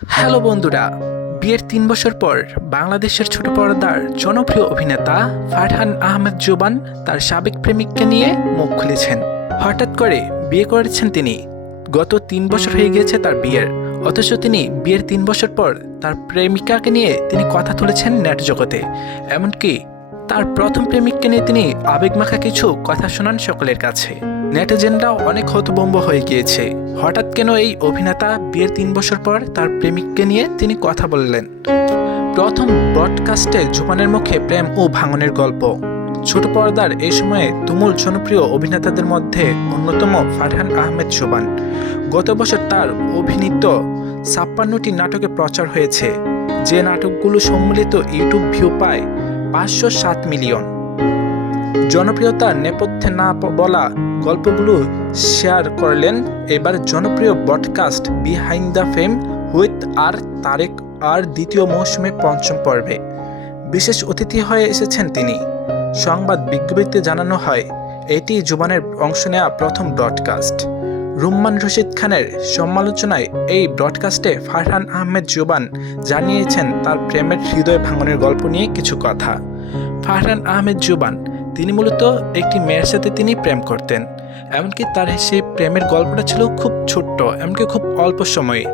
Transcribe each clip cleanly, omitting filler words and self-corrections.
Hello বন্ধুরা, বিয়ের ৩ বছর পর বাংলাদেশের ছোট পর্দার জনপ্রিয় অভিনেতা ফারহান আহমেদ জোবান তার সাবেক প্রেমিককে নিয়ে মুখ খুলেছেন। হঠাৎ করে বিয়ে করেছেন তিনি। গত ৩ বছর হয়ে গিয়েছে তার বিয়ের, অথচ তিনি বিয়ের ৩ বছর পর তার প্রেমিকাকে নিয়ে তিনি কথা তুলেছেন নেট জগতে। এমনকি তার প্রথম প্রেমিককে নিয়ে তিনি আবেগমাখা কিছু কথা শোনান সকলের কাছে। নেটিজেনরাও অনেক হতভম্ব হয়ে গিয়েছে। হঠাৎ কেন এই অভিনেতা বিয়ের ৩ বছর পর তার প্রেমিককে নিয়ে তিনি কথা বললেন? প্রথম ব্রডকাস্টে জোবানের মুখে প্রেম ও ভাঙনের গল্প। ছোট পর্দার এই সময়ে তুমুল জনপ্রিয় অভিনেতাদের মধ্যে অন্যতম ফারহান আহমেদ জোবান। গত বছর তার অভিনীত ৫৬টি নাটকে প্রচার হয়েছে, যে নাটকগুলো সম্মিলিত ইউটিউব ভিউ পায় ৫০৭ মিলিয়ন। জনপ্রিয়তার নেপথ্যে না বলা গল্পগুলো শেয়ার করলেন এবার জনপ্রিয় broadcast behind the fame with আর তারেক আর দ্বিতীয় মৌসুমে ৫ম পর্বে বিশেষ অতিথি হয়ে এসেছেন তিনি। সংবাদ বিজ্ঞপ্তিতে জানানো হয়, এটি জোবানের অংশ নেওয়া প্রথম ব্রডকাস্ট। রুম্মান রশিদ খানের সমালোচনায় এই ব্রডকাস্টে ফারহান আহমেদ জোবান জানিয়েছেন তার প্রেমের হৃদয় ভাঙনের গল্প নিয়ে কিছু কথা। ফারহান আহমেদ জোবান তিনি মূলত একটি মেয়ের সাথে তিনি প্রেম করতেন। এমনকি তার সেই প্রেমের গল্পটা ছিল খুব ছোট্ট, এমনকি খুব অল্প সময়ে।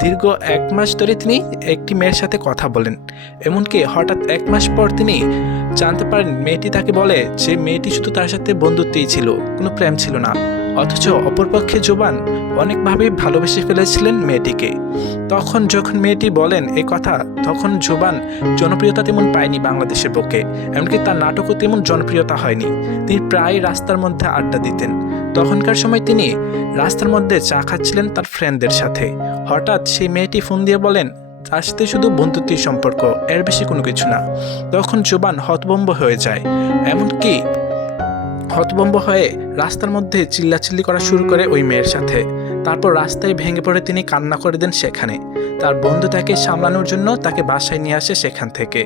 দীর্ঘ ১ মাস ধরে তিনি একটি মেয়ের সাথে কথা বলেন। এমনকি হঠাৎ ১ মাস পর তিনি জানতে পারেন মেয়েটি তাকে বলে যে মেয়েটি শুধু তার সাথে বন্ধুত্বই ছিল, কোনো প্রেম ছিল না। অথচ অপরপক্ষে জোবান অনেকভাবেই ভালোবেসে ফেলেছিলেন মেয়েটিকে। তখন যখন মেয়েটি বলেন এই কথা, তখন জোবান জনপ্রিয়তা তেমন পায়নি বাংলাদেশের বুকে। এমনকি তার নাটকও তেমন জনপ্রিয়তা হয়নি। তিনি প্রায় রাস্তার মধ্যে আড্ডা দিতেন। তখনকার সময় তিনি রাস্তার মধ্যে চা খাচ্ছিলেন তার ফ্রেন্ডদের সাথে। হঠাৎ সেই মেয়েটি ফোন দিয়ে বলেন তার সাথে শুধু বন্ধুত্বের সম্পর্ক, এর বেশি কোনো কিছু না। তখন জোবান হতভম্ব হয়ে যায়। এমনকি হতভম্ব হয়ে রাস্তার মধ্যে চিল্লাচিল্লি করা শুরু করে ওই মেয়ের সাথে। তারপর রাস্তায় ভেঙে পড়ে তিনি কান্না করে দেন সেখানে। তার বন্ধু তাকে সামলানোর জন্য তাকে বাসায় নিয়ে আসে সেখান থেকে।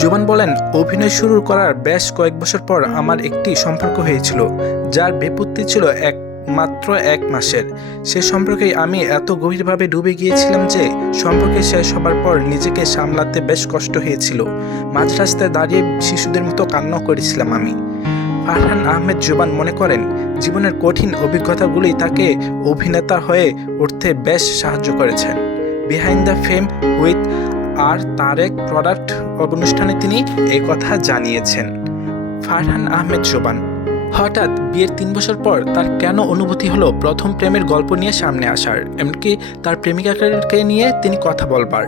জোবান বলেন, অভিনয় শুরু করার বেশ কয়েক বছর পর আমার একটি সম্পর্ক হয়েছিল, যার বিপত্তি ছিল মাত্র ১ মাসের। সে সম্পর্কে আমি এত গভীরভাবে ডুবে গিয়েছিলাম যে সম্পর্কে শেষ হবার পর নিজেকে সামলাতে বেশ কষ্ট হয়েছিল। মাঝ রাস্তায় দাঁড়িয়ে শিশুদের মতো কান্না করেছিলাম আমি। ফারহান আহমেদ জোবান মনে করেন জীবনের কঠিন অভিজ্ঞতাগুলি তাকে অভিনেতা হয়ে উঠতে বেশ সাহায্য করেছে। বিহাইন্ড দ্য ফেম উইথ আর তারেক প্রোডাক্ট অনুষ্ঠানে তিনি এই কথা জানিয়েছেন। ফারহান আহমেদ জোবান হঠাৎ বিয়ের ৩ বছর পর তার কেন অনুভূতি হলো প্রথম প্রেমের গল্প নিয়ে সামনে আসার, এমনকি তার প্রেমিকাকে নিয়ে তিনি কথা বলবার।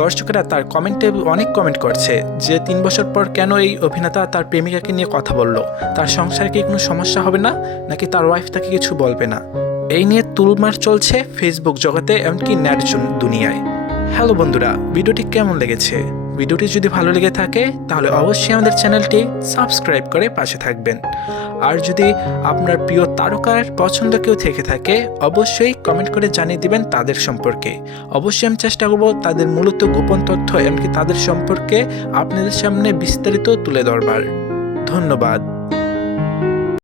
দর্শকেরা তার কমেন্টে অনেক কমেন্ট করছে যে ৩ বছর পর কেন এই অভিনেতা তার প্রেমিকাকে নিয়ে কথা বলল, তার সংসারে কি কোনো সমস্যা হবে না, নাকি তার ওয়াইফ তাকে কিছু বলবে না। এই নিয়ে তুলমার চলছে ফেসবুক জগতে, এমনকি নেট দুনিয়ায়। হ্যালো বন্ধুরা, ভিডিওটি কেমন লেগেছে? ভিডিওটি যদি ভালো লেগে থাকে তাহলে অবশ্যই আমাদের চ্যানেলটি সাবস্ক্রাইব করে পাশে থাকবেন। আর যদি আপনার প্রিয় তারকার পছন্দ কেউ থেকে থাকে অবশ্যই কমেন্ট করে জানিয়ে দিবেন তাদের সম্পর্কে। অবশ্যই আমি চেষ্টা করব তাদের মূলত গোপন তথ্য এমনকি তাদের সম্পর্কে আপনাদের সামনে বিস্তারিত তুলে ধরবার। ধন্যবাদ।